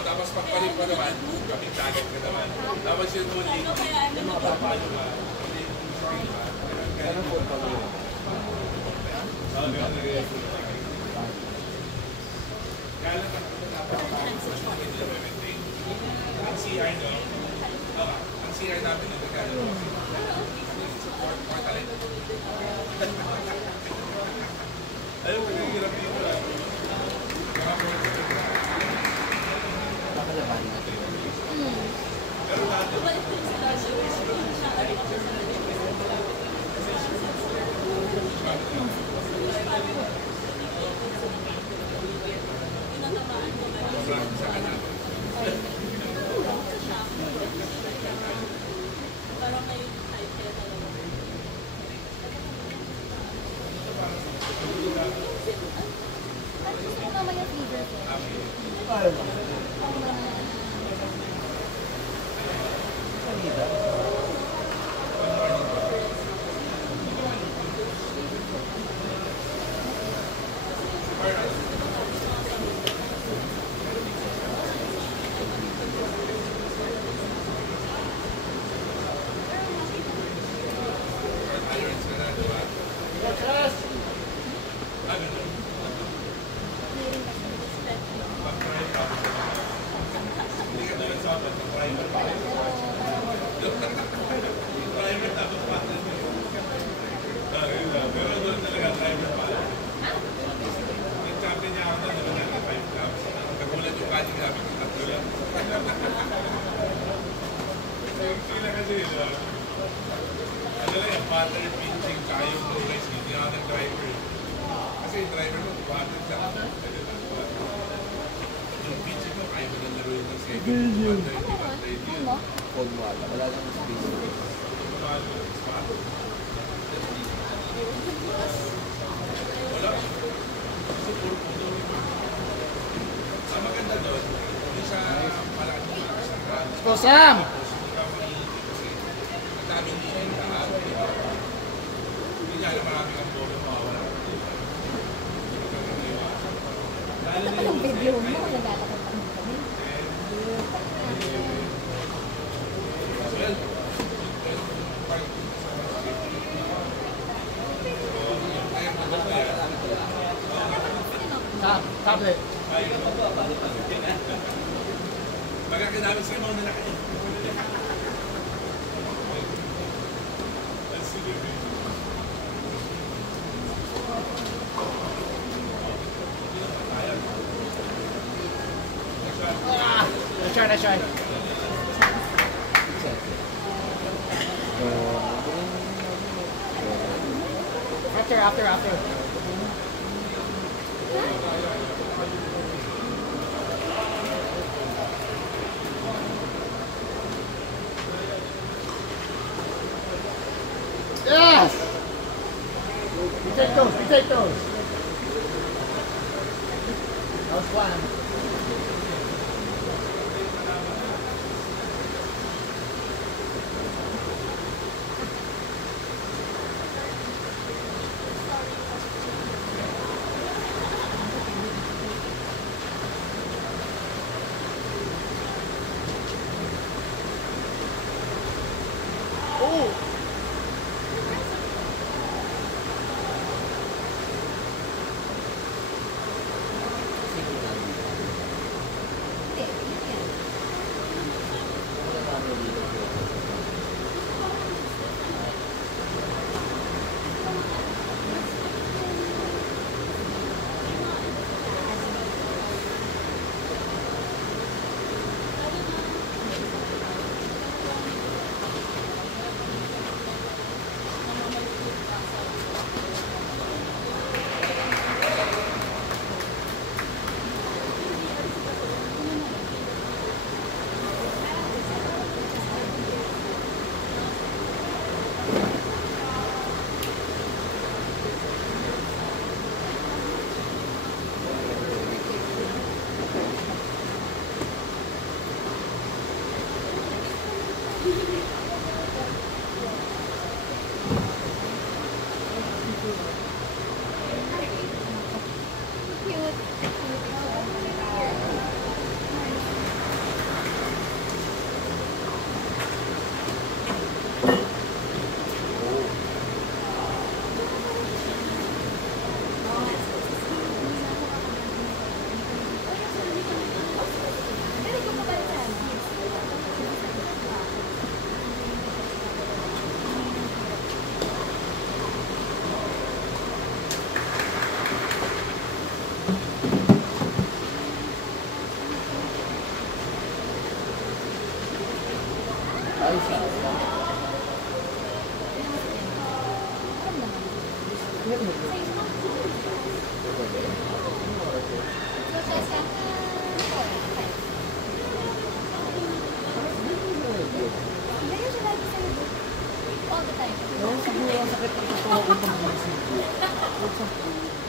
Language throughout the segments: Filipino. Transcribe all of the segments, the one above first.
Tapos pagpalit mo naman, kapit dagat ka naman. Tapos yun ulit, yung mga papalo ka. Anong po pa mo? Kaya lang ang CI no? Ang CI namin na nagkala support more talent. Ayaw mo nagigirap dito lang. Pakalaban natin. Pero natin. Sam! Ito pa yung video mo, naglalakot pa kami. Tablet. Magkakinamit sa mga nalaki. Let's try. After. Yes! We take those. That was fun. All the time. Siguro ang sakit ng gusto ko pag gising.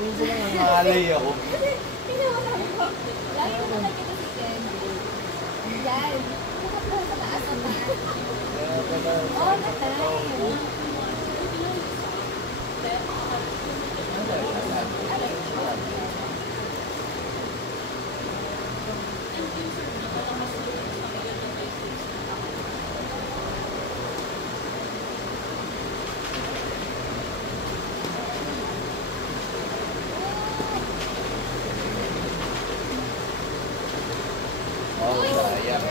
Minsan lang nangalay ako. Pinawakan ko. Lagi mo na kita si Ken. Yan. Nakapuha sa taas na taas. All the time. Oh, sayang.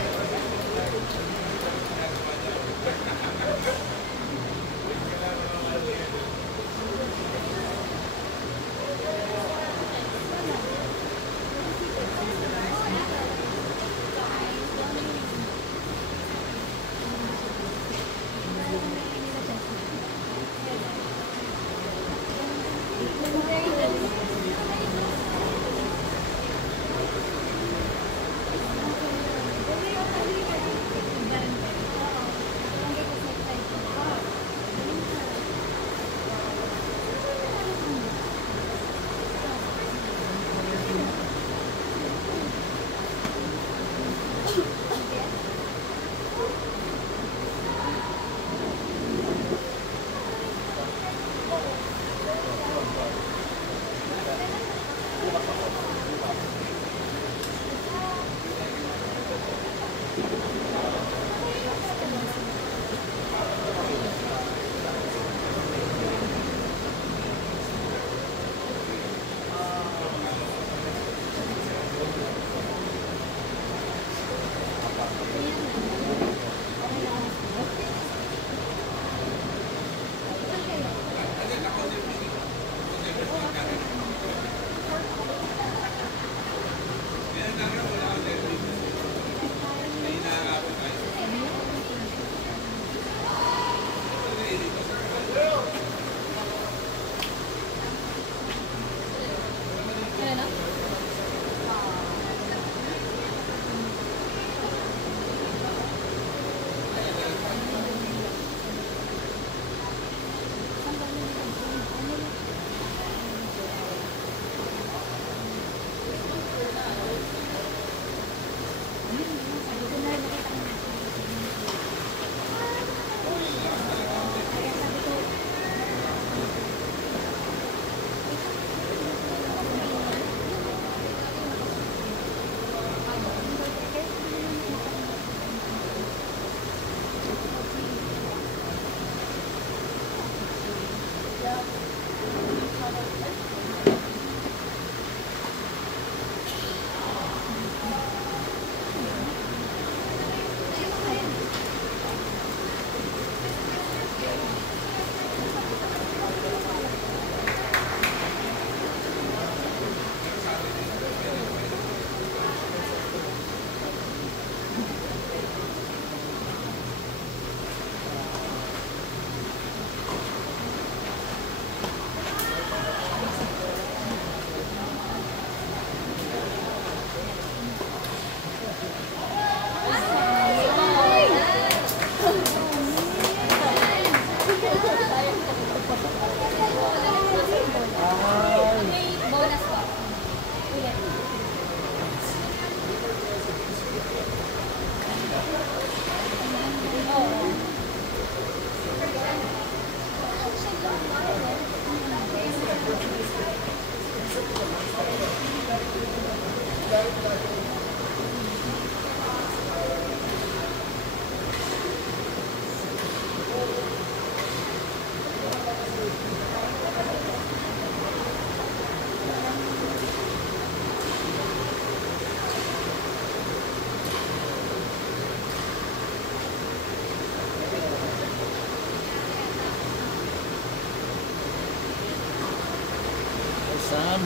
Sam.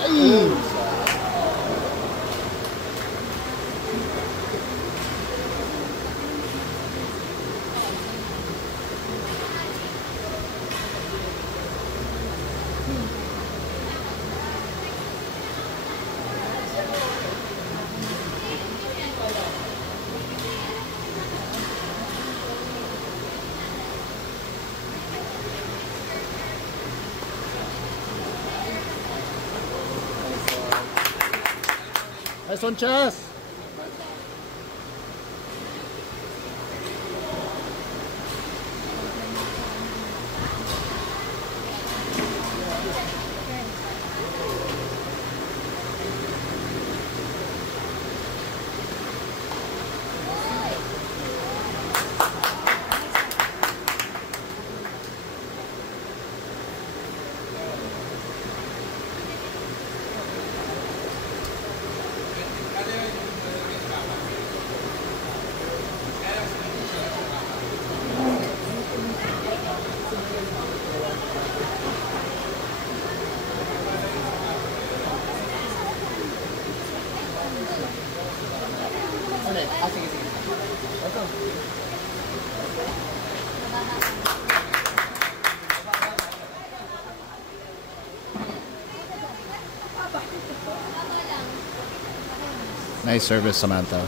Ay! Nice one, Chess. Ulit. Sige, sige. Ito. Nice service, Samantha.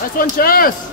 Nice one, Chess.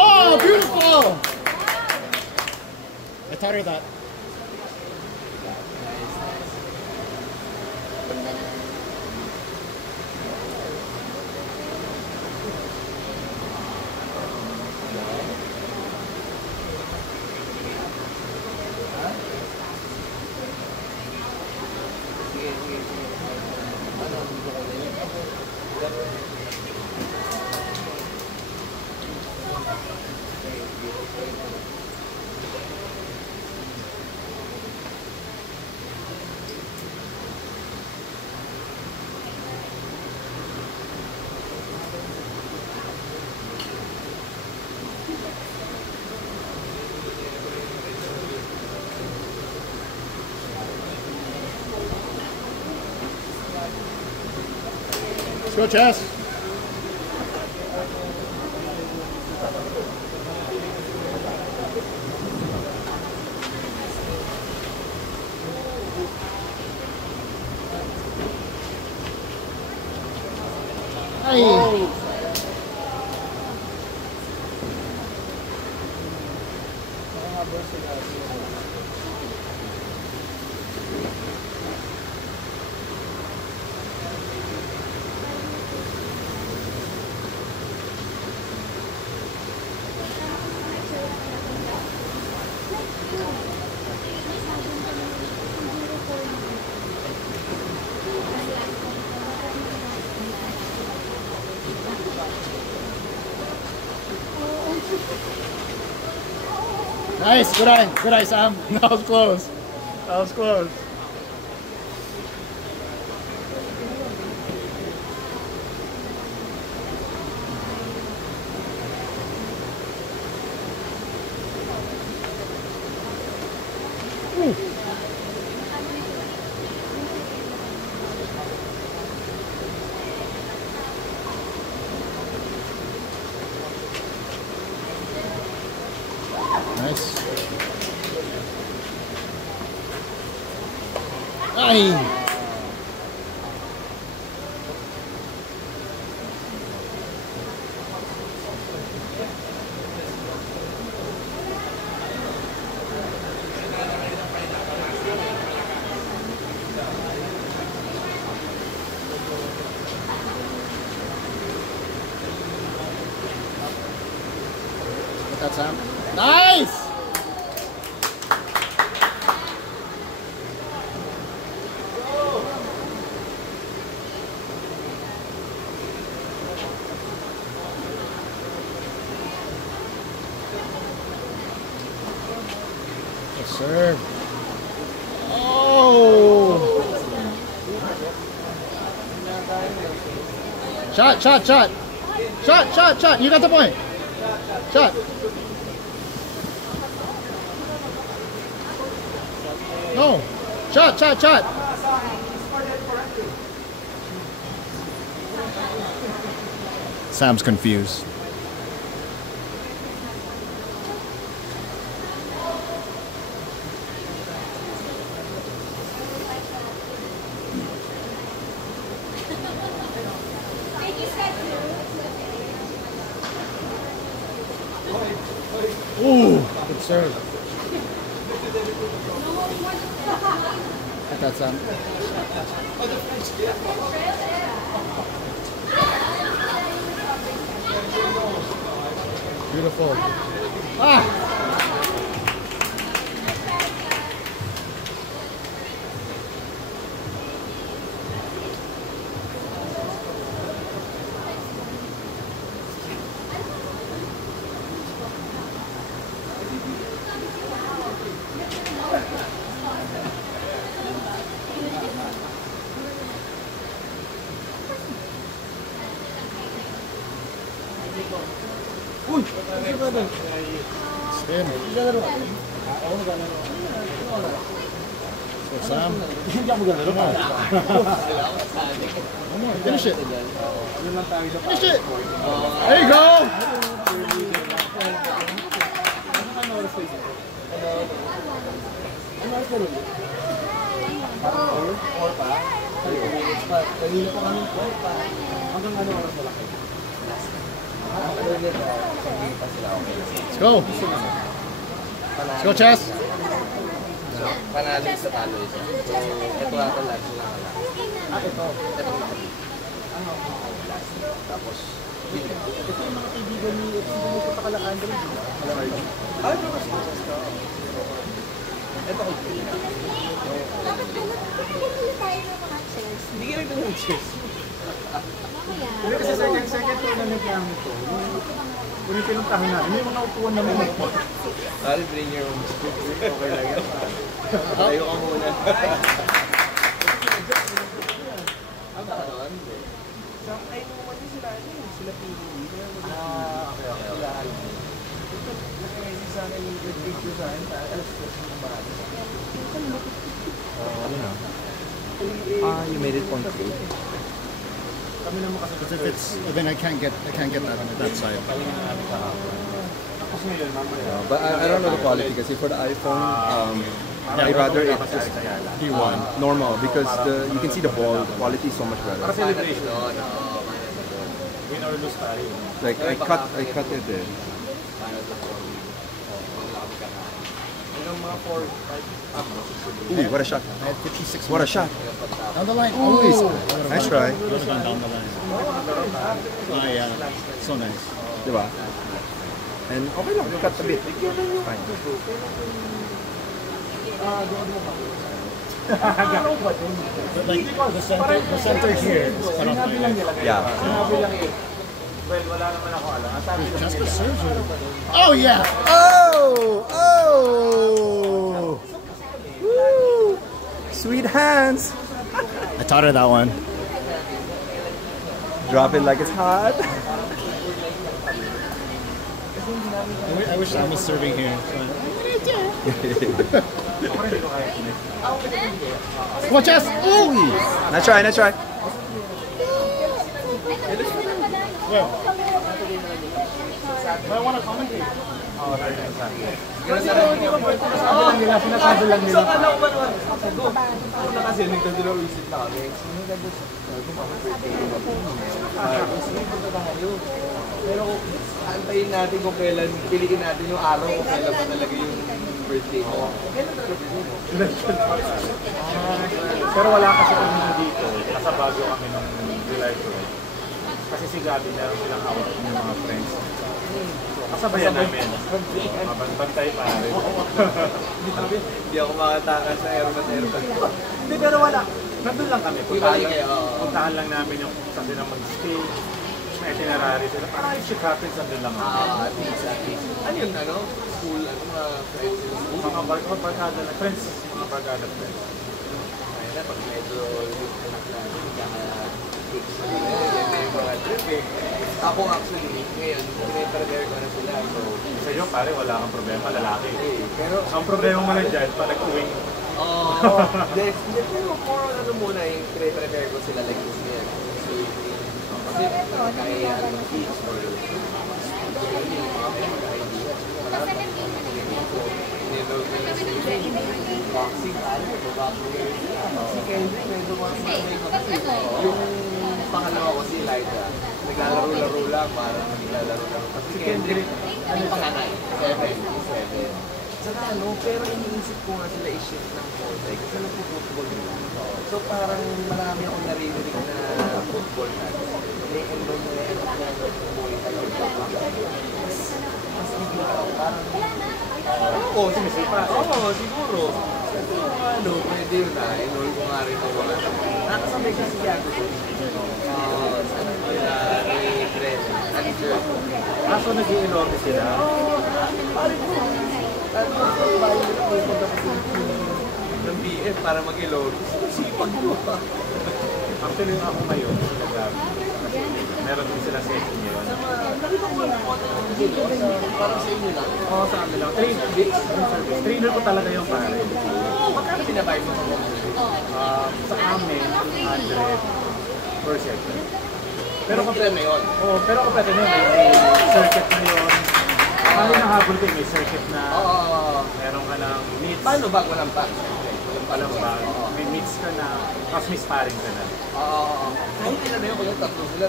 Oh, beautiful! I taught her that. Sige, sige, sige. Ano, dito ko din. go, Chess. Ay. Nice, good eye, Sam. That was close. That was close. Nice. Ay. Get that, Sam. Nice! Yes, sir. Oh! Shot, shot, shot! Shot, shot, shot! You got the point! Shot! No! Shot, shot, shot! Sam's confused. Ooh, good serve. At that Sam. Beautiful. Ah! Uy! Ano ba ito? Spin. So Sam. Hindi ako gano'n. Finish it. Ano lang tayo sa Finish it. There you go. Ano oras pa ito? Ano oras pa rin? 4 pa? 3 minutes pa. Kanina pa kami 4 pa. Hanggang ano oras wala kayo? Let's go. Let's go, Chess. Panalo sa talo isa. So, ito ata lagi lang. Ito. Tapos, Ito yung mga kaibigan ni FC na nagpapakalakaan doon. Ay, ito kasi. ito ko. Bakit ganun tayo ng mga chairs? Hindi ka rin ng chess. Mamaya. Pero kasi second tournament lang ito. Kung yung pinuntahan natin, may mga upuan naman ito. I'll bring your own scoop. Okay lang yan. Tayo ka muna. Sa ay naman din sila pili. Okay. Ito, nakakaisi sa akin yung good picture sa akin. Alas ko sa mga marami. You made it point 3. Kami naman kasi Because if it's, then I can't get that on that side. Tapos ngayon, mamaya. But I don't know the quality kasi for the iPhone, I'd rather it just be one normal because you can see the ball. The quality is so much Para better. celebration. Win or lose tayo. Like I cut it in. Hanggang mga 4, 5, Ooh, what a shot! I had 56 What a shot! down the line. Ooh, nice try. Would have gone down the line. Oh yeah, so nice. Diba? And okay lang, cut a bit. Fine. But like the center here is cut off by like, Yeah. Sinabi lang eh. Well, wala naman ako alam. Ang sabi lang Jessica nila. serves her. Oh yeah. Oh! Woo! Sweet hands! I taught her that one. Drop it like it's hot. I wish I was serving here. Watch us! Ooh! Nice try, nice try. I wanna commentate. Oo, sinasabi lang nila. So, alam ko ba naman? Una kasi, nagdadalaw isip na kami. Pero antayin natin kung kailan, piliin natin yung araw kung kailan ba talaga yung birthday mo. Kailan talaga birthday mo? Pero wala kasi kami dito. Nasa bago kami nung July 2. Kasi si Gabi, meron silang hawak ng mga friends. Kasabayan namin. Mabantay pa rin. Hindi ako makatakas sa aerobat. Hindi, pero wala. Nandun lang kami. Puntahan lang namin yung sa sila mag-stay. May itinerary sila. Para if shit happens, nandun lang kami. At least. Ano yun, ano? School, ano mga friends? Mga barkada na friends. Mga barkada friends. Ayun na, pag medyo yung anak natin, yan na yung mga trip eh. Ako actually, ngayon, pinaprepare ko na sila. So, Sa iyo, pare, wala kang problema, lalaki. pero, Ang problema mo lang dyan, pag nag-uwing. hindi, pero more on ano muna, yung pinaprepare ko sila like this year. So, kasi kaya ng kids or yung mga mag-idea. Nilog nila sa boxing, boxing. Si Kendrick, medyo yung pangalawa ko si Elijah, naglalaro-laro lang, parang naglalaro lang. Si Kendrick, ano yung panganay? 7. Saka ano, pero iniisip ko nga sila i-shift ng forte kasi nagpo-football nila. So parang marami akong naririnig na football na. May enroll na yan ako na umuwi talaga. Mas bigla, parang... Oo, Sinisipa. Oo, siguro. Ano, pwede yun na. Enroll ko nga rin ako. Nakasabay kasi ako doon. Ano nila, Fred, Andrew. Kaso nag-i-enroll sila. Ano, bayo nila pupunta ko ng BF para mag-enroll. Sipag mo. Actually, ako ngayon, meron din sila session ngayon. Nakita ko lang ako parang sa inyo lang. Oo, sa amin lang. Trainer ko talaga yung pare. Magkano pinabay mo? Sa amin, 100 per second. Pero kompleto na yun. Oo, pero kompleto na yun. May circuit na yun. Paano nahabol ko may circuit na meron ka ng meets. Paano ba? Walang bag. Walang bag. May meets ka na, tapos may sparring ka na. Kahit ilan na yun, kung tatlo sila,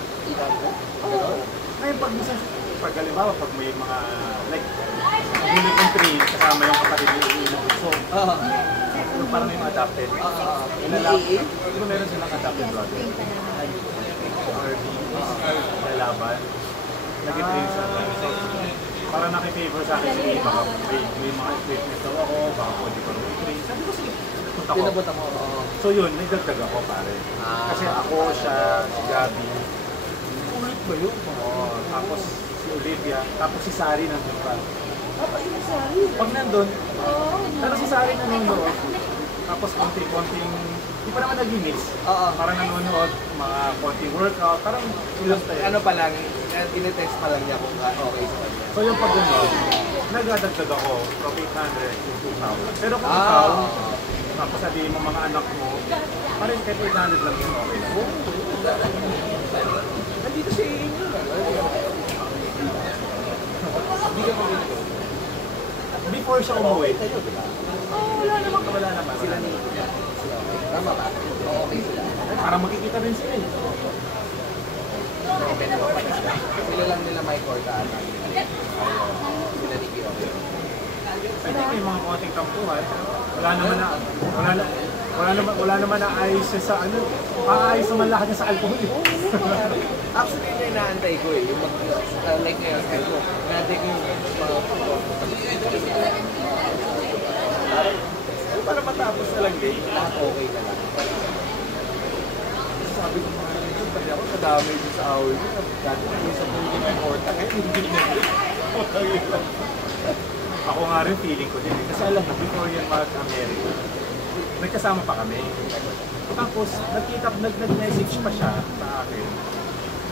Ngayon pag minsan, pag halimbawa, pag may mga, like, unit and train, kasama yung kapatid yung unit. So, yung parang yung adapted. Di ba meron silang adapted brother? RD, lalaban, nag-train sa para nakifavor sa akin si baka may mga equipment daw ako, baka pwede ko rin train. Sabi ko, sige, punta ko. Pinapunta mo. So yun, nagdagdag ako pare. Kasi ako, siya, si Gabi. Ulit ba yun? Tapos si Olivia, tapos si Sari nandun pa. Pag nandun, pero si Sari nanonood. Tapos konting, di pa naman nag-mix. Parang nanonood, mga konting workout, parang ilang tayo. Ano pa lang, tinetest pa lang niya kung okay sa kanya. So yung pag gano'n, nagdadagdag ako from 800 to 2,000. Pero kung ikaw, tapos sabihin mo mga anak mo, parang kahit 800 lang yun okay lang. Nandito siya iinyo. Hindi ka pamilya. Before siya umuwi, Kayo, di ba? wala naman. Sila ni Tama ba? Oo, okay sila. Parang makikita rin sila eh. Sila lang nila may kortaan. Sila ni Kio. I think may mga konting tampuhan. Wala naman na ayos siya sa ano. Aayos naman lahat niya sa alcohol eh. Actually, yun yung inaantay ko eh. Yung like ngayon, inaantay ko yung para matapos na lang din, lahat okay na lang. Sabi ko mga ito, pati ako nadamay din sa away ko. Dati na yung sa mga importa, kaya hindi na Ako nga rin feeling ko din eh. Kasi alam mo, before yan mag-America, nagkasama pa kami. Tapos, nag-message pa siya sa akin.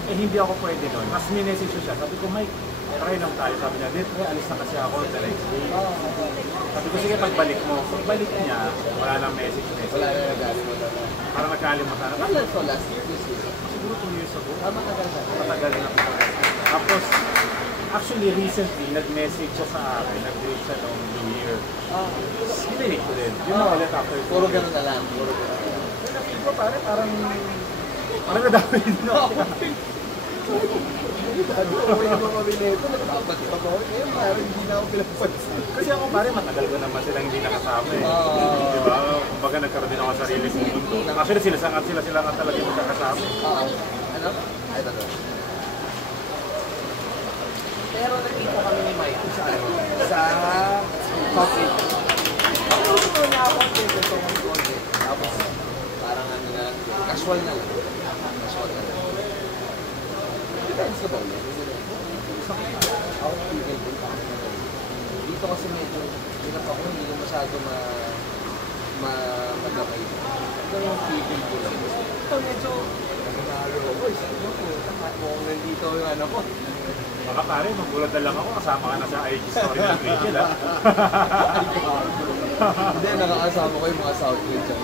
Eh, hindi ako pwede nun. Mas minessage ko siya. Sabi ko, Mike, try lang tayo. Sabi niya, Dit, alis na kasi ako the next day. Sabi ko, sige, pagbalik mo. Pagbalik niya, wala nang message. Wala na nag-alimot. Parang nagkalimutan. Wala ito last year, this year. Siguro 2 years ago. Matagal na. Matagal na ako. Tapos, actually, recently, nag-message siya sa akin. Nag-greet siya noong New Year. Hininig ko din. Yun na ulit after. Puro ganun na lang. Puro ganun na lang. Pero na-feel ko parang nadamay din ako. Okay naman kami nito. Nagpapatid ako. Kaya parang hindi na ako pinapansin. Kasi ako pare, matagal ko naman silang hindi nakasama eh. Diba? Kumbaga nagkaroon din ako sa sarili kong mundo. Actually sila nga talaga yung magkakasama eh. Ano? Ay, ito. Pero nakita kami ni Mike sa ano? Sa coffee. Ako ito na ako kasi ito kong coffee. Tapos parang ano na lang. Casual na lang. Casual na lang. Depends ka ba ulit? Ako tigil po kami na lang. Dito kasi medyo hirap ako. Hindi ko masyado magamay. Ito yung tigil po lang. Ito medyo nalo ako. Mukhang nandito yung ano ko. Baka pare, magulat na lang ako. Kasama ka na sa IG story ng Rachel ha. Hindi, nakakasama ko yung mga Southgate dyan.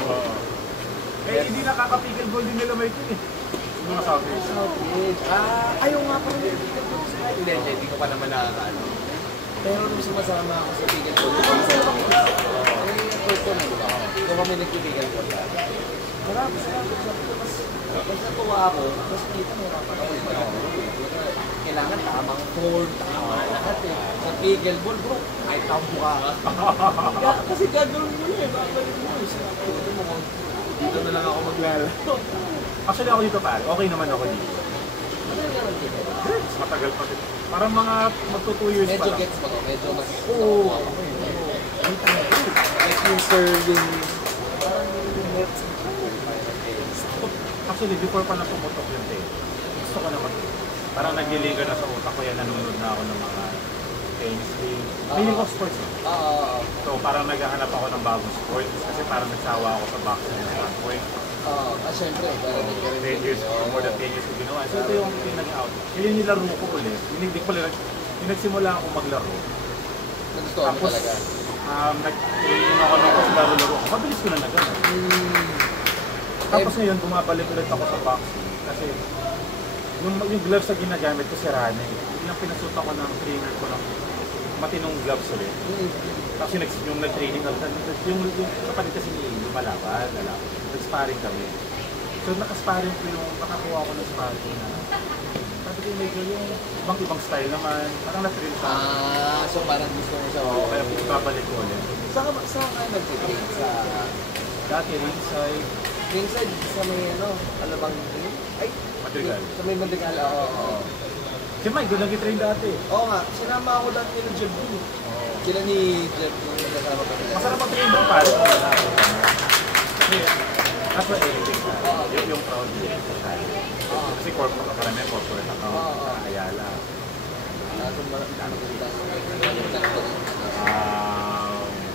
Eh, hindi nakakapigil goal din nila Mike yun eh. Yung mga Southgate. Southgate? Ayaw nga pa rin. Hindi ko pa naman nakakaano. Pero nung sumasama ako sa Pigil Ball, masaya kami. Yung first time, di ba? Kung kami nagpipigil ko na. Marami. Mas natuwa ako, mas kita mo ako. Kailangan tamang form, tama lahat eh. Sa Pigil Ball, bro, ay tampo ka. Kasi gagawin mo yun, babalik mo. Dito na lang ako maglalaro. Actually ako dito pare, okay naman ako dito. Matagal pa din. Parang mga magto 2 years pa Medyo lang. gets mo to, medyo mas like yung serving Actually, before pa na pumutok yun eh. Gusto ko na parang nagliliga na sa utak ko yan, nanonood na ako ng mga tennis game. Feeling ko sports eh. So parang naghahanap ako ng bagong sport kasi parang nagsawa ako sa boxing at one point. syempre, 10 years, more than 10 years ko ginawa. So ito yung pinag-out. Yung nilaro ko ulit, nagsimula ako maglaro. nagustuhan mo Tapos, talaga. nag-training ako nung kasi laro-laro ako. Mabilis ko na nagano. Tapos ngayon, bumabalik ulit ako sa boxing. Kasi yung gloves na ginagamit ko, sira na eh. Yung pinasuot ako ng trainer ko ng matinong gloves ulit. Tapos yung nag-training, yung kapatid kasi ni lumalaban, nag-sparring kami. So nakasparring ko yung nakakuha ko ng sparring na sabi ko medyo yung ibang style naman, parang na-thrill ka. So parang gusto mo siya. Oo, kaya babalik ko ulit. Saan ka nag-train? Sa Dati ringside, ringside sa may ano, Alabang ay, Madrigal. sa may Madrigal, oo. Si Mike, doon nag-train dati. Oo nga, sinama ako dati nila Jeb dun. Kila ni Jeb yung nagkasama ko nila. Masarap ang train doon pare. That's what anything. Yung proud yun. Kasi corporate ka namin, corporate account. Ayala.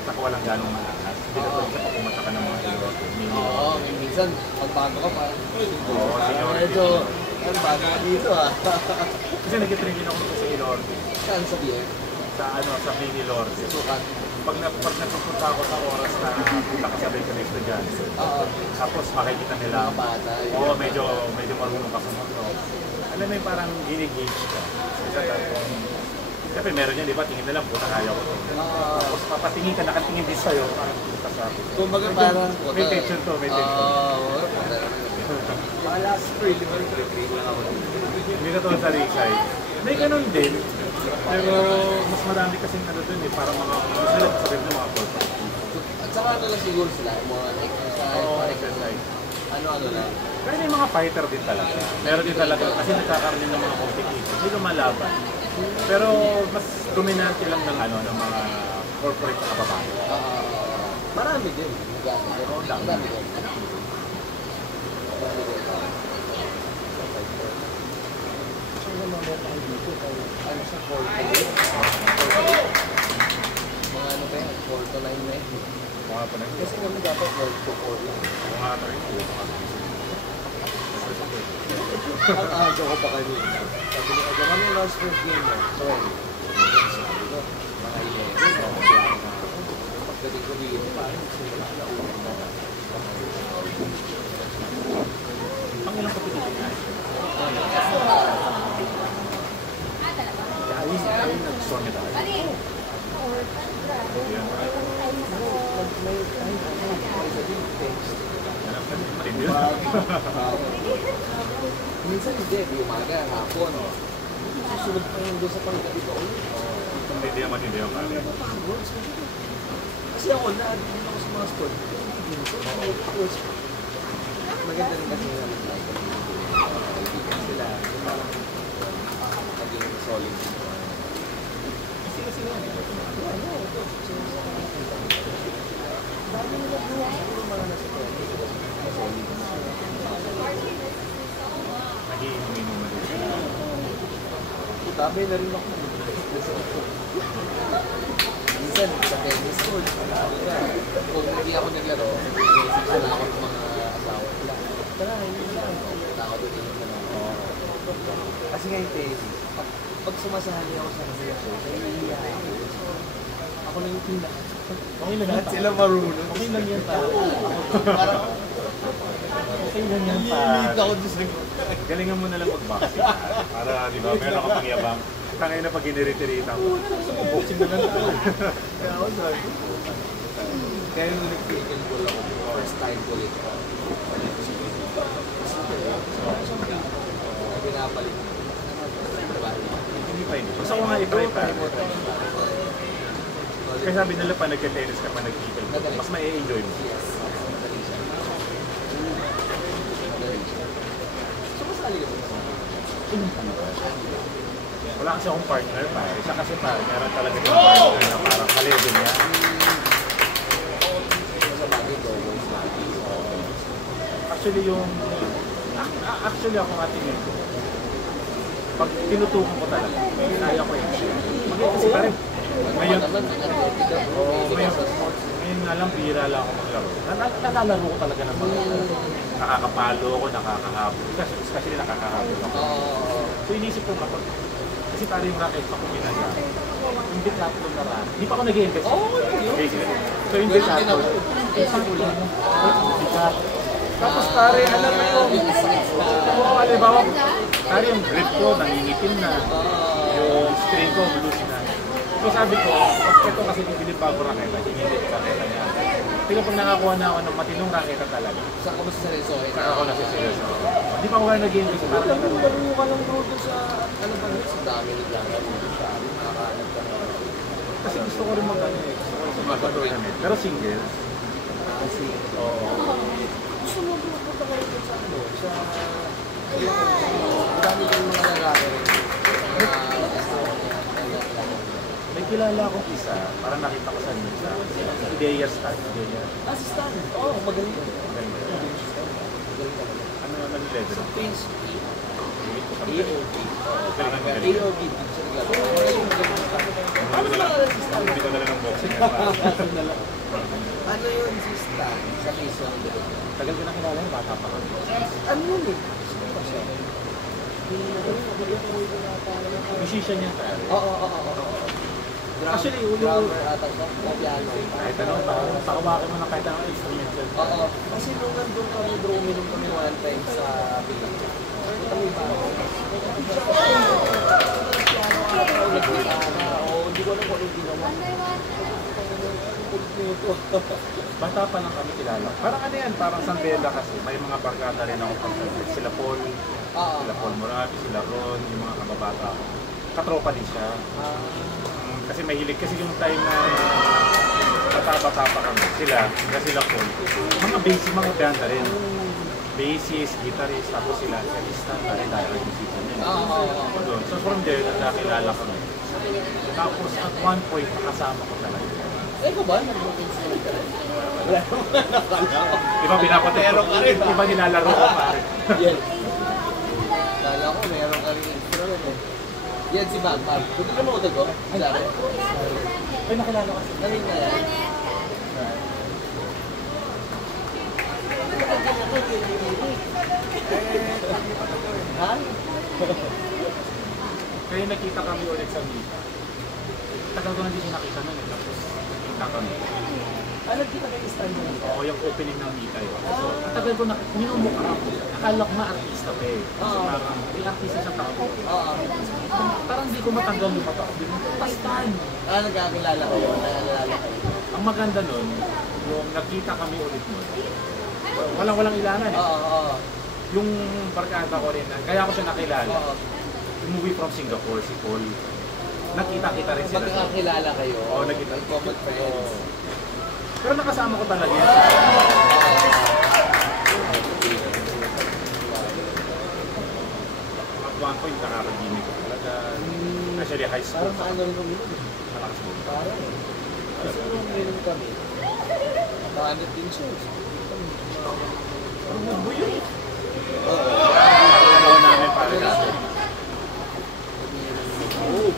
Saka walang ganong maangas. Hindi ka pwede sa pumunta ka ng mga ilo. Oo, minsan, magbago ka pa. Oo, senior. Medyo, bago ka dito ah. Kasi nag-train din ako sa Ilorte. Saan sa BF? Sa mini Ilorte. Sukat. pag napupunta ako sa oras na nakasabay ka na estudyante, tapos makikita nila, oo, medyo marunong ka sumunod. Alam mo yung parang ginigage ka. Siyempre meron yan, di ba? Tingin na lang, puta kaya ko. Tapos papatingin ka, nakatingin din sa'yo, parang puta sa akin. Kumbaga parang may tension to, may tension. Mga last preliminary trip lang ako. Hindi ka tulad sa Rizay. May ganun din. Pero mas marami kasing ano dun eh, parang mga, sila sabihin ng mga corporate. At saka ano lang siguro sila, mga exercise, Oo, mga exercise. ano lang. Pero may mga fighter din talaga. Meron din talaga kasi nagkakaroon din ng mga competition. Hindi lumalaban. Pero mas dominante lang ng ano ng mga corporate na kababayan. Marami din. Marami din. Ano sa 4 mga ano ba yan? 4 to 9 na eh. Mga pa na yun. Kasi kami dapat 12 to 4 lang. Mga pa rin. Ang aga ko pa kanina. Sabi ni Aga, kami last first game mo. So, sabi ko, mga 11. Pagdating ko dito, parang simula na ulit na. Ang ilang competition na. Ayun nag-song ito. Minsan hindi, di umaga, hapon. Susunod pa yun doon sa panggabi ko. Hindi naman hindi yung kami. Kasi ako, na-admin ako sa mga store. Maganda rin kasi yung kaibigan sila. Parang naging solid. Kasi dami nila siguro mga nasa solid. Nag-iinom-inom na din sila. Tabi na rin ako. Minsan, sa tennis court, kung hindi ako naglaro, sila ako ng mga asawa nila. Tara, hindi lang. Ako doon din naman. Kasi nga yung tennis, pag sumasali ako sa kanila show, nahihiya ako. Ako lang yung pina. Okay lang yan. Lahat sila marunong. Okay lang yan pa. Parang, Okay lang yan pa. hindi ako doon sa Galingan mo na lang mag-boxing. Para, di ba, meron ka pang yabang. Tangay na pag iniretirita mo. Boxing na lang tayo. Kaya ako sabi ko. Kaya nung nag-pickle ball ako, first time ko ulit. Ay, pinapalit. Hindi pa yun. Gusto ko nga i-try pa. Kaya sabi nila pa nagka-tennis ka pa nag-eagle. Mas may enjoy mo. Yes. Madali siya. Madali siya. Sumasali ka ba? Wala kasi akong partner pa. Isa kasi pa, meron talaga yung partner na parang kalibin niya. Sa bagay, doubles lagi. Actually ako nga tingin ko. Pag tinutukan ko talaga, kaya ko yun. Kasi parang, ngayon nga lang, bihira lang ako maglaro. Nalalaro ko talaga ng mga nakakapalo ako, nakakahabol. Kasi nakakahabol ako. So inisip ko nga, kasi parang yung racket pa kung ginagawa. Yung decathlon na racket. Hindi pa ako nag-i-invest. So yung decathlon, isip ko lang. Tapos pare, alam mo yung, halimbawa, pare yung grip ko, nangingitim na. Yung string ko, loose na. So sabi ko, ito kasi bibilib bago raketa, hinilip raketa niya. Tingnan pag nakakuha na ako ng matinong raketa talaga. Saan ka ba sa seryosohin? Saka ako nasiseryoso. Hindi pa ako kaya nag-invest. Parang Laro ka lang bro doon sa, ano ba yun? Sa dami naglalaro doon sa amin, nakakaanap ka na. kasi gusto ko rin mag-ano eh. Gusto ko rin mag-tournament. Pero singles. Kasi, Oo. gusto mo pumunta ka rin doon sa ano? Sa, marami kang mga lalaki rin. May kilala akong isa, parang nakita ko sa news sa Ideya Star. Ideya. Si Stan. Oo, magaling yun. Ano naman yung level? Prince AOP. AOP. AOP. Ano ba naman si Stan? Hindi ko na lang ng boxing. Ano yun si Stan sa Quezon? Tagal ko na kilala yung bata pa kami. Ano yun eh? Sino ba siya? Musician niya pare. Oo. Actually, yung... drummer ata siya, o piano. Kahit ano, pakawakin mo na kahit anong instrument yun. Oo. Kasi nung nandun kami, bro, uminom kami one time sa Pilipinas. Kami ba? Oo, hindi ko alam kung anong ginawa. Bata pa lang kami kilala. Parang ano yan, parang Sandela kasi. May mga barkada rin ako pag sila Paul. Sila Paul Moravi, sila Ron, yung mga kababata. Katropa din siya. Kasi mahilig. Kasi yung time na bata-bata pa kami. Sila Paul. Mga basic, mga banda rin. Bassist, guitarist, tapos sila. Salista, direct musician yun. So from there, nakakilala kami. Tapos at one point, nakasama ko talaga. Eh, ko ba? Nag-instrument ka rin? Wala naman nakala ko. Iba pinapatero ka rin. Iba nilalaro ko pa rin. Yan. Kala ko, meron ka rin instrument eh. Yan si Bag. Buti ka mo ko? Dari? Ay, nakilala ko. Galing na yan. Ha? Kaya nakita kami ulit sa Mita. Tagal ko na hindi nakita nun. Tapos nakita kami. Nagkita kayo stand mo? Oo, yung opening ng Mita yun. So, tagal ko na, minumukha ako. Akala ko ma-artista pa eh. Kasi parang, may artista siya tao. Parang hindi ko matanggal yung mata ko. Pastan! Nagkakilala kayo? Nagkakilala kayo? Ang maganda nun, yung nagkita kami ulit nun. Walang ilangan eh. Yung barkada ko rin, kaya ko siya nakilala. Umuwi from Singapore, si Paul. Nakita-kita rin sila. Magkakilala kayo? Oo, nakita. Common friends? Pero nakasama ko talaga yan. At one point, nakakagimik ko talaga. Actually, high school. Parang ano rin uminom eh. Malakas mo. Parang. Kasi nung uminom kami, mahanap din siya. Parang bubo yun eh. Oo, namin pala natin. Oo.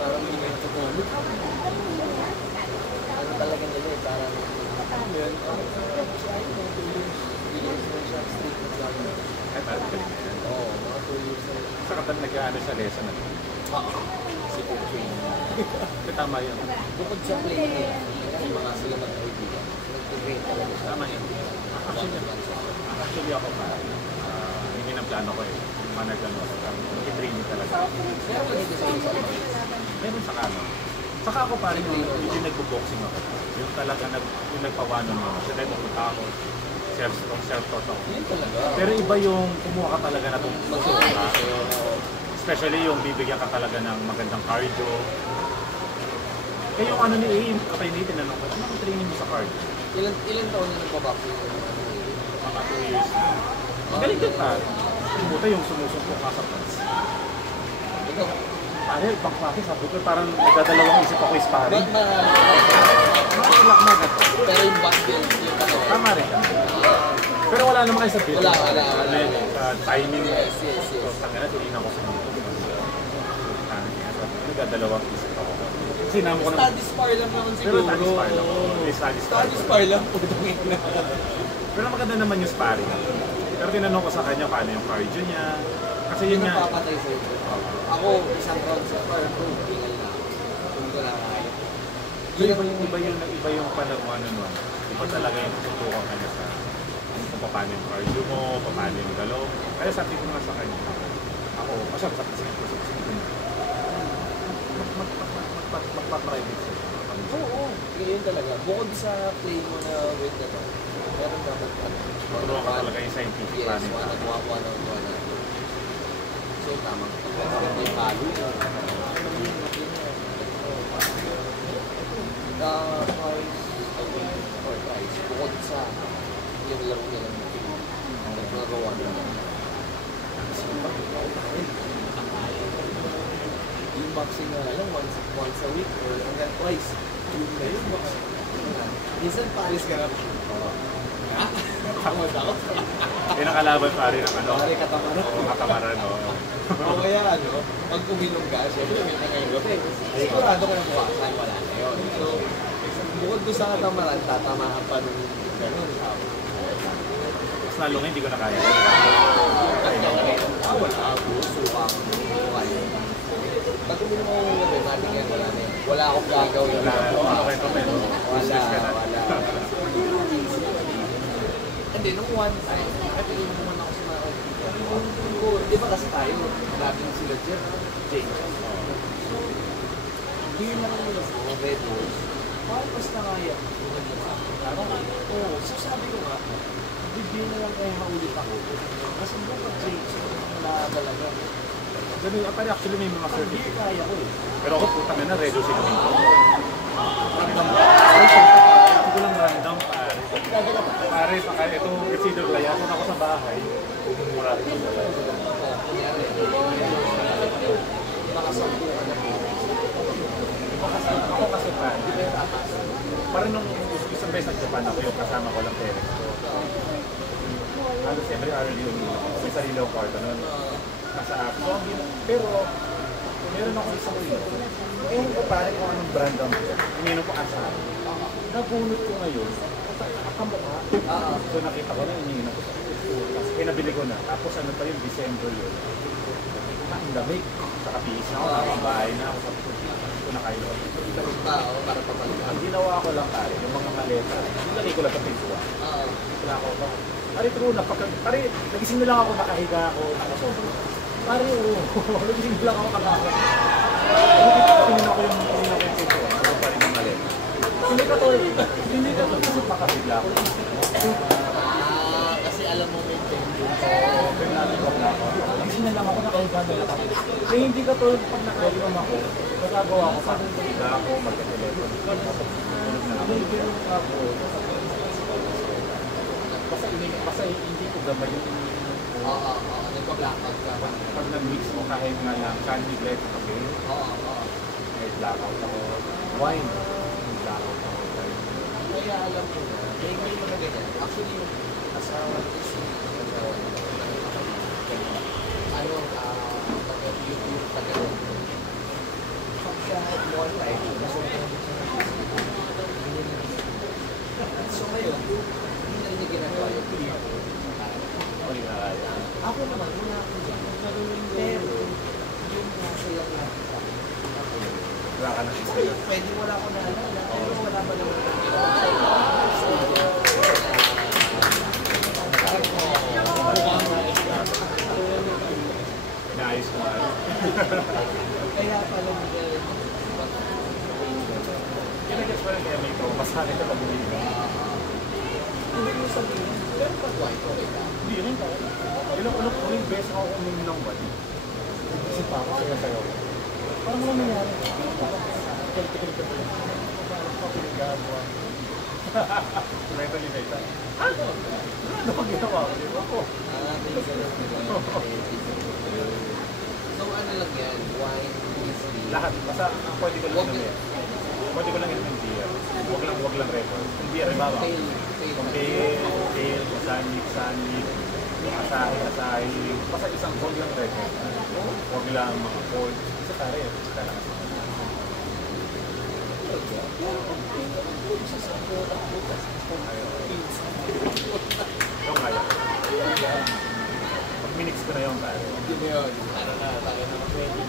Parang hindi ito po. Ano talaga nila eh, parang yun. Ay, parang galing na yan. Oo, mga 2 years na. Sa katan nag-ano sa lesson na. Si Coaching. Tama yun. Bukod sa playing nila, yung mga sila mag-kaibigan, nag-grade talaga siya. Tama yun. Actually ako pa, hindi na plano ko eh. Managano ako. Nag-training talaga. Pero dito sa isa. Meron sa kano. Saka ako parang yung nagbo-boxing ako. Yung talaga yung nagpawanon mo. Sa dahil magpunta ako. Self-taught ako. Yun talaga. Pero iba yung kumuha ka talaga na itong Mag-kaibigan. especially yung bibigyan ka talaga ng magandang cardio. Kaya yung ano ni Aim, kapay ni tinanong ko, ano ang training mo sa cardio? Ilan taon na nagbaboxing? Mga 2 years na. Magaling din pa. Buta yung sumusumpok ka sa pants. Ikaw? Pare, ibang klase, sabi ko parang nagdadalawang isip ako sparring. Pero yung back build, yung ano. Tama rin. Pero wala naman kayo sa build. Wala. Timing. Yes. So, tangina, tinignan ko sa mga nagdadalawang isip ako. Kasi namo ko naman. Study spar lang naman Pero siguro. study spar lang. May study spar. Study spar lang po. Pero maganda naman yung sparring. Pero tinanong ko sa kanya paano yung cardio niya. Kasi yun Yung nga. nagpapatay sa ito. Ako, isang round sa spar, tingnan na. Hindi ko na kaya. Iba yung palaruan nun. Iba talaga yung tutukan kanya sa kung paano yung cardio mo, paano yung galaw. Kaya sabi ko nga sa kanya, ako, masyadong sa kasi ko magpa-private siya. Oo. Ngayon talaga. Bukod sa play mo na weight na to, meron dapat Turuan ka talaga yung scientific yes, planning. one-on-one. So, tama. Hindi palo yun. Twice a week or twice. Bukod sa yung laro nila ng naglaro na. Yung boxing na lang, once a week or hanggang twice. Yung boxing. Minsan palis ka na. Ha? Takot ako. Yung nakalaban pa rin ng ano? Pare katamaran. Oo, katamaran. O kaya ano, pag uminom ka, syempre may nangyayos. Sigurado ko na bukasan, wala na yun. So, Bukod doon sa katamaran, tatamahan pa nung gano'n. Mas nalong hindi ko na kaya. Wala ako, suka ako. Pag uminom ako ng gabi, matik yan, wala na yan. Wala akong gagawin. Okay pa men. Wala. Hindi, nung one time, napiin naman ako sa mga di ba kasi tayo, labi na sila dyan, Jake. Hindi lang naman ako, Red Bulls. Bakit mas nakaya? Oo, so sabi ko nga, bibigyan na lang kayo maulit ako. Kasi mo pag Jake, wala talaga. Ganun, actually may mga Hindi certificate. kaya ko eh. Pero ako puta na redo sila dito. Hindi ko lang random pare. Pare, baka ito, it's either layasan ako sa bahay, mura rin ako. Kunyari, nakasampu ka na Ako kasi pare, parang nung isang beses sa Japan ako yung kasama ko lang parents ko. Halos every hour yung may sarili akong kwarto nun. Nasa app. So, pero, meron ako isang rito. Ewan ko pare kung anong brand ang ininom ko asap. Nabunot ko ngayon. Kamukha. So nakita ko na ininom ko sa kasi pinabili ko na. Tapos ano pa yung December yun. Ang lamig. Sa kapis na ako. Nakakabahay na ako sa ko na kayo. ibalik pa ako para papalitan. Ang ginawa ko lang pare, yung mga maleta. Nilagay ko lang sa pintuwa. Wala ko ba? Pare true na. Pare, nagising na lang ako, nakahiga ako. Pare, nagising na lang ako kakakas. Tingin ako yung pintuwa. Ano pa rin yung maleta. Hindi ka to kasi makabigla ako. Kasi alam mo may tendency. Oo, pero nalibag na ako. Nagising na lang ako, nakahiga na lang ako. Kaya hindi ka to, pag nag-welcome ako, nagagawa ko pa rin bigla ako, magka-telephone. Tulog na ako. Basta hindi ko gamay yung Oo, nagpa-blackout ka. pag nag-mix mo kahit nga lang candy bread kape, Oo. may blackout ako. Wine, may blackout ako. Kaya alam mo na, may mga ganyan. Actually, yung asawa ko si pag-YouTube tagal. Pag siya one time, so ngayon, hindi na rin niya ginagawa yung ako naman, wala ako dyan. Pero, yung nasayang natin sa akin. Wala ka na siya. Pwede wala ko na alam. Pero wala pa naman. Inaayos ko nga. Kaya pala Kinagets pa rin kaya may trauma sa akin kapag hindi ka. hindi mo sabihin, pero pag white, okay ka. Hindi rin ka. Ilang uling beses ako uminom ng wine. Kasi pa ako sayo. Parang wala nangyari. Kumenta ni Beta. Ano pag ginawa ko? Ako. So ano lang yan, wine, whiskey. Lahat. Basta pwede ko lang inumin. Pwede ko lang inumin beer. Huwag lang record. Yung beer, ibawa. Pale, sanib, asahi. Basta isang gold lang record. Huwag lang mga gold. Isa tari. Isa lang. Ito kaya. Pag minix ko na yung tari. Hindi mo yun. Tayo na mag-ready.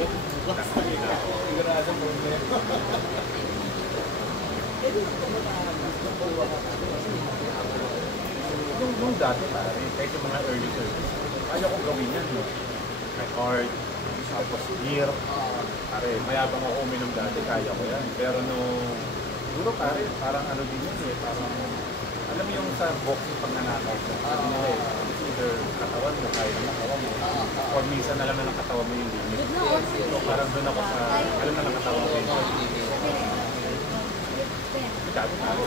Sigurado mo yun. Nung dati pare, kahit yung mga early 30s, kaya kong gawin yan, no? May hard, tapos beer, pare, mayabang ako uminom dati, kaya ko yan. Pero siguro pare, parang ano din yun eh, parang, alam mo yung sa boxing pag nanakaw ka, sabi nila eh, either katawan mo, kaya ng katawan mo, or minsan alam na ng katawan mo yung limit. So parang doon ako sa, alam na ng katawan mo yung dati pare,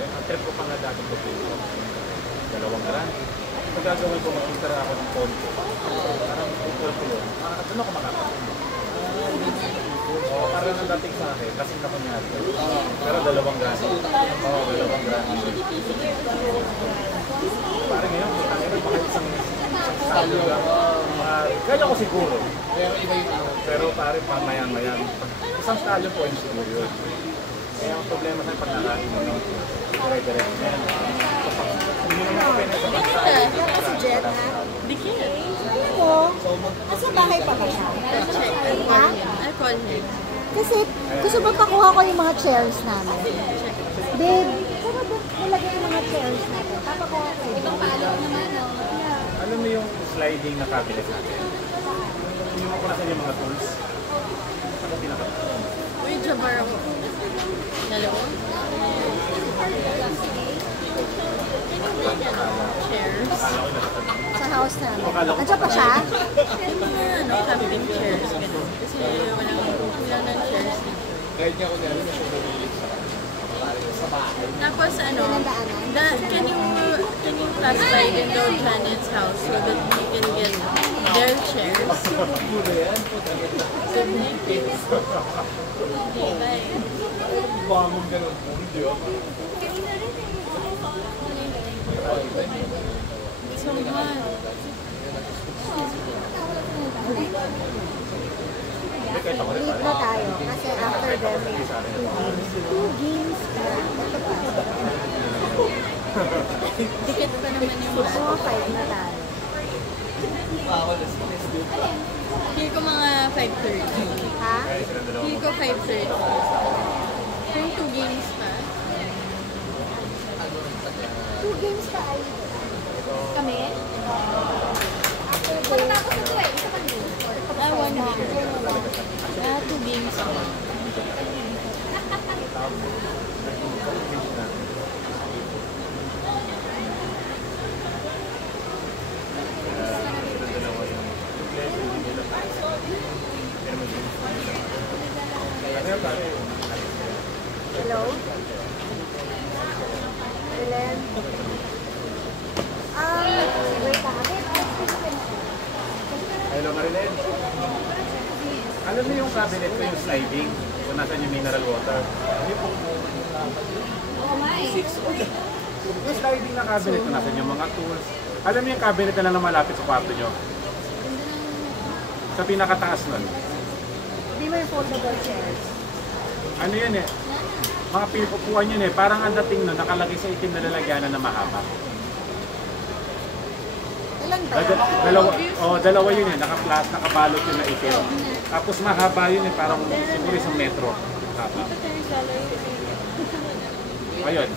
ang trip ko pa nga dati ko dito, 2 grand. Pag gagawin ko, mag-intera ako ng konti. Parang tutulog ko yun. Doon ako makakasama. Parang ang dating sa akin, kasing na kunyari. Pero 2 grand. Oo, 2 grand. Parang ngayon, baka isang salo lang. Kaya ko siguro. Pero iba yung tawag. Pero parang mayan-mayan. Isang salo po yung siguro yun. Kaya ang problema sa pag nakain mo, no? Dire-diretso na yan. Hindi naman ako pinasa Kaya si Jet na. Oo. Nasa bahay pa ba siya? Ha? I call him. Kasi gusto ba pakuha ko yung mga chairs namin? Babe, saan ba nilagay yung mga chairs natin? Papakuha ko yun. Ibang palo naman, no? Alam mo yung sliding na cabinet natin? Yung ako nasan yung mga tools. Ano pinaka? Uy, Jabar ako. Dalawa? Chairs. Sa house namin. Andiyan pa siya? Camping chairs. Ganun. Kasi wala ng chairs. Kahit nga kunyari na siya nalilig sa bahay. Tapos ano, can you pass by Window Janet's house so that we can get their chairs? Muna yan. Good night, please. Okay, bye. Bangon ka ng pool, di ba? So much. Leave na tayo. Kasi after them, 2 games na. Dikit pa naman yung Oo, 5 na tayo. Feel ko mga 5:30. Ha? Feel ko 5:30. Kung 2 games pa. 2 games pa ay. Kami? Pagkatapos ito eh, isa pa din. Ah, 1 game. 2 games pa. Hello? Helen? Wait a minute. Hello, Marilyn. Alam mo yung cabinet ko yung sliding? Kung nasan yung mineral water. Oo nga eh. Yung sliding na cabinet kung nasan yung mga tools. Alam mo yung cabinet na lang na malapit sa kwarto nyo? Sa pinakataas nun. Hindi mo yung foldable chairs. Ano yun eh? Mga pinupupuan yun eh. Parang ang dating nun, nakalagay sa itim na lalagyanan na mahaba. Ilan ba yan? Dalawa yun eh. Nakabalot yun na itim. Tapos mahaba yun eh. Parang siguro 1 metro. Mahaba. Ayun.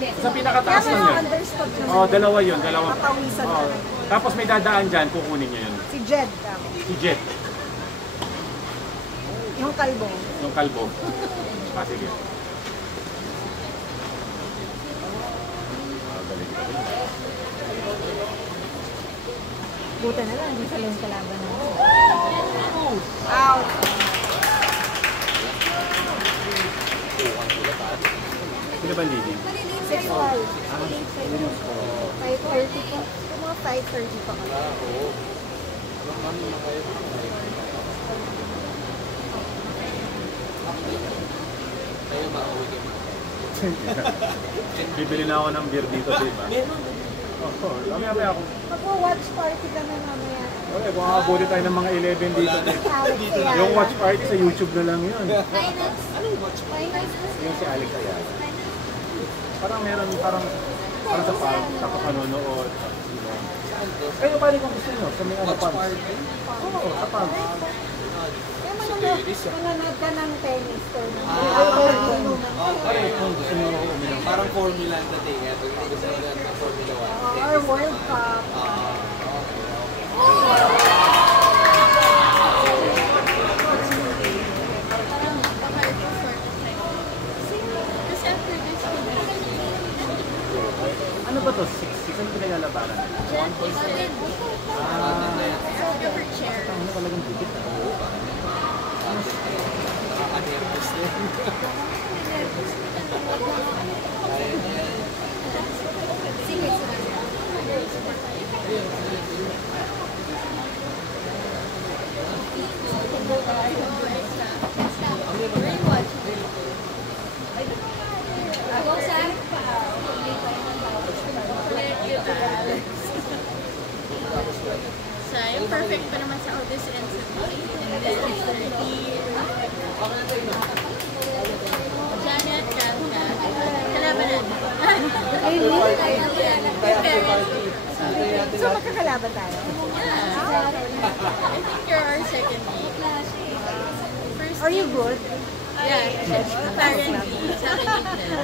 Sa pinakataas Kaya nun mga yun. understood naman. Oh, dalawa yun. Dalawa. Papawisan Oh. na. Tapos may dadaan dyan, kukunin nyo yun. Si Jed. Si Jet. Yung kalbo. Yung kalbo. Ah, sige. Buta na lang, hindi sila yung kalaban na. Out! Sino ba leading? 6-5. 5:30 po. Mga 5:30 pa kami. Bibili na ako ng beer dito, di ba? Oo, mamaya ako. Mag-watch party ka na mamaya. Okay, kung makabuti tayo ng mga 11 dito. Alex Ayala. Yung watch party sa YouTube na lang yun. Finance. Yung si Alex Ayala. Parang meron, parang sa farm, tapos manonood. Kayo pali kung gusto nyo, sa may ano farm. Oo, sa farm. Kaya mananood ka ng tennis tournament. Pare, kung gusto nyo uminom. Parang formula ang dating. Ito yung gusto nila ng Formula 1. Or World Cup. Kasi after this, Ano ba to? 6 ang pinaglalabanan? Jen, Jen. Cover chair. Ano talagang bigit? Ako sa Really? After party. So magkakalaban tayo? I think you're our second week. Are you good? Yeah, apparently. Sa akin yun na.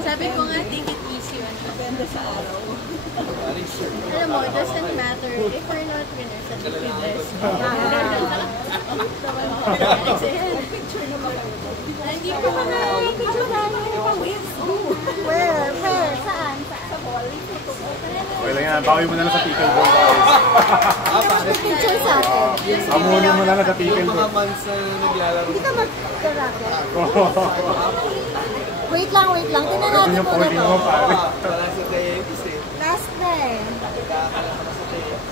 Sabi ko nga, take it easy. Maganda sa araw. Alam mo, it doesn't matter if we're not winners at the fitness. Hindi ko pa nga picture namin pa-wins. Where? Saan? Okay lang yan, bawi mo na lang sa pickleball. Picture sa atin. Amunin mo na lang sa Yung pickleball. mga months na naglalaro. Hindi ka mag-racket. Wait lang. Tingnan Ito natin yung muna podium to. mo, pare. Wala sa Tayekis eh. Last na eh. Nagkakala ka sa Tayekis.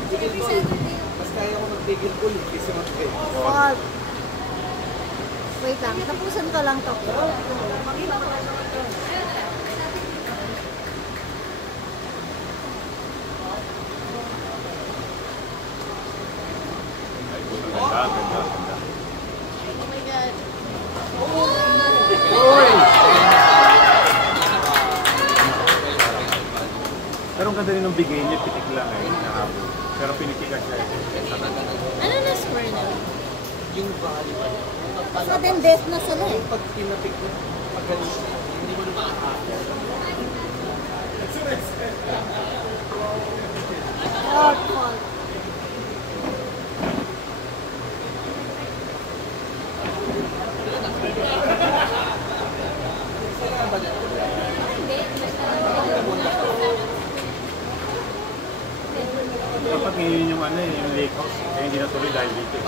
Mas kaya ko mag-tigil ko eh, kasi mag-tigil. Wag. Wait lang. Tapusan ko lang to. Ganda, ganda, ganda. Oh my God. Pero ang ganda rin ng bigay niya, pitik lang eh, nahabol. Pero pinitikan siya. Ano na score na? Yung bali pa. Sudden death na sila eh. Pag pinapik mo, pag galis na, hindi mo na makakakita. Fault. Dapat ngayon yung ano eh, yung lake house, kaya hindi natuloy dahil dito.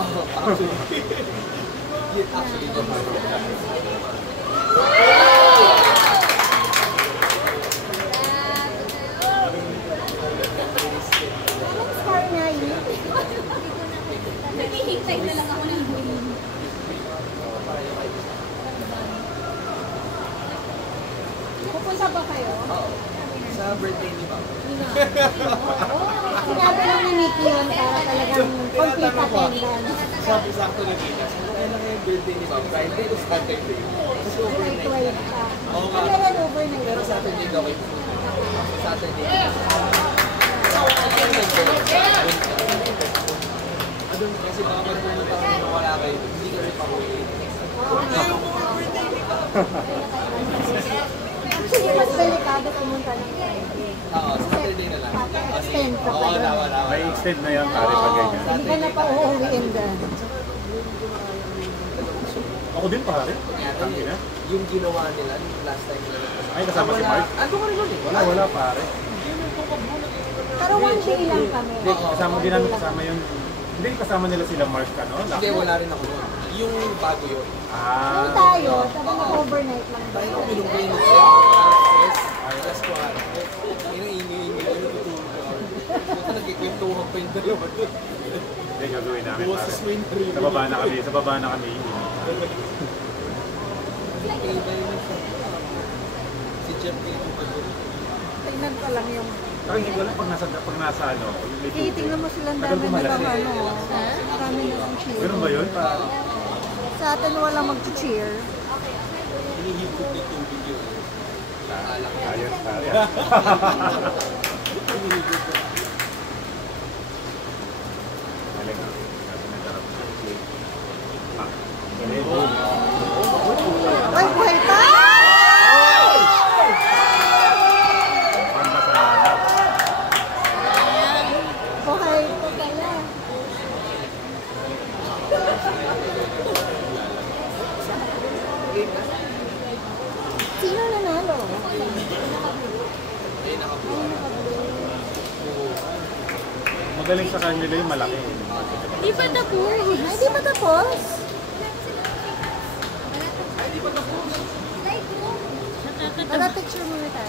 Actually, Anong score niya yun? Naghihintay na lang ako ng win. Pupunta ba kayo? sa birthday ni Papa. Sinabi lang ni Mickey yun para talagang complete attendance. Sabi sakto na kita. Kaya lang yung birthday ni Papa. Friday o Saturday. Kasi overnight. Wait pa. Oo nga. Kailan overnight? Pero Saturday daw kayo pupunta. So Saturday. Adun kasi baka magpumunta kami na wala kayo. Hindi ka rin pa-uwi. Actually, mas delikado pumunta ng Friday. Oo, Saturday na lang. Extend ka pa Oo, doon. tama. May extend na yan, pare, pag ganyan. Hindi ka na pa uuwiin doon. Ako din, pare. Ang ina. Yung ginawa nila, yung last time nila. Ay, kasama si Mark? Ano ka rin nun eh? Wala, pare. Pero one day lang kami. Hindi, kasama din namin kasama yun. Hindi, kasama nila sila Mark, ano? Hindi, wala rin ako nun. Yung bago yun. Nung Ah. tayo, sabi nag-overnight lang Tayo tayo. ko pinungkain ng alas 4. Inaingay-ingay ko yung tutulog ako. Buta nagkikwentuhan pa yung dalawa doon. Hindi, gagawin namin, pare. Boses mo yung narinig. Sa baba na kami. Si Jeff kayo yung pag-uwi. Tingnan ko lang yung... Pero hindi ko lang pag nasa ano. may tubig. Tingnan mo silang Tagal dami pumalas nilang eh. ano. Dami nilang cheer. Ganun ba yun? Sa atin walang mag-cheer. Hinihigop ng tubig yun. Alang yan. Ayos, pare. Hinihigop ng Galing. Ay, buhay pa! Panda sa hanap. Buhay pa pala. Sino nanalo? Magaling sa kanila yung malaki. Di pa tapos. Ay, di pa tapos? Para picture muna tayo.